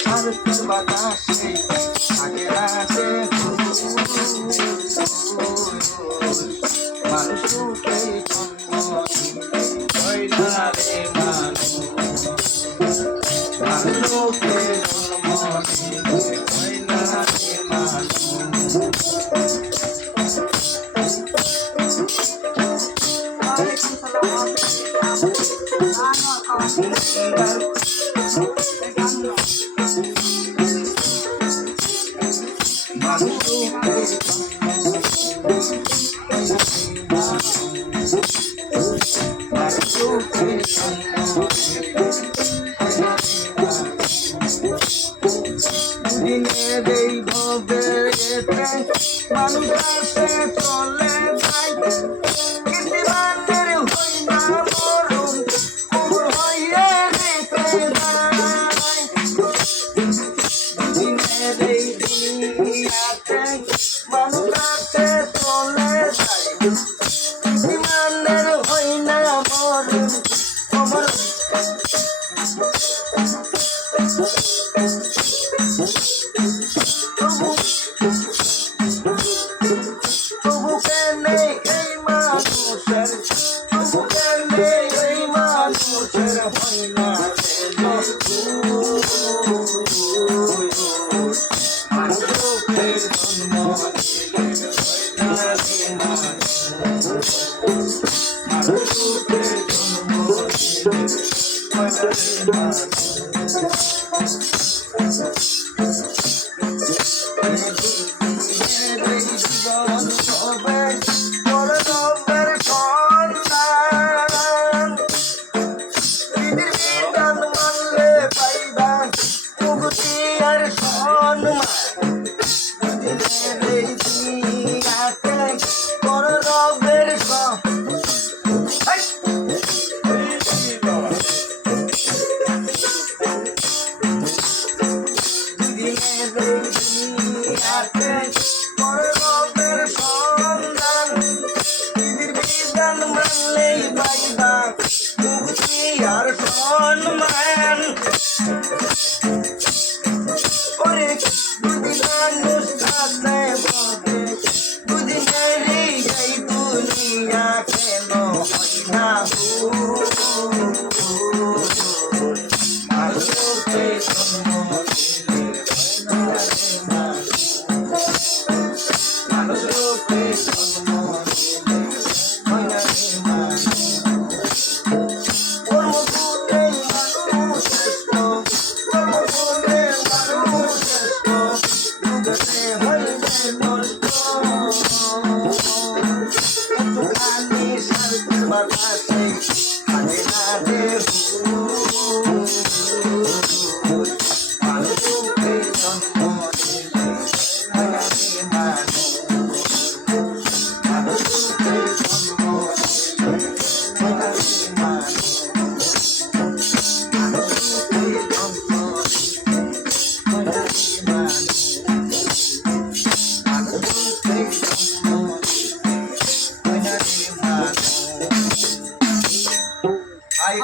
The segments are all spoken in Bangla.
সারতের বাতাসে থাকে রাতে মানুষ রূপে মানুষ রূপে মানুষ আসে চলে যায় কৃষ্ণবানের হই না মরুন কুকুর হইয়ে রেখে যায় দিনের এই দুনিয়াতে মানুষ আসে চলে যায় কৃষ্ণবানের হই না মরুন কুকুর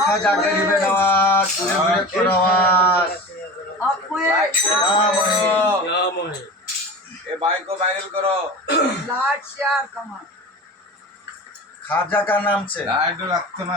খাজা গরিবের আওয়াজ সুরের আওয়াজ ए भाई को वायरल करो लाइट शेयर कमा खाजा का नाम से लाइट रखो ना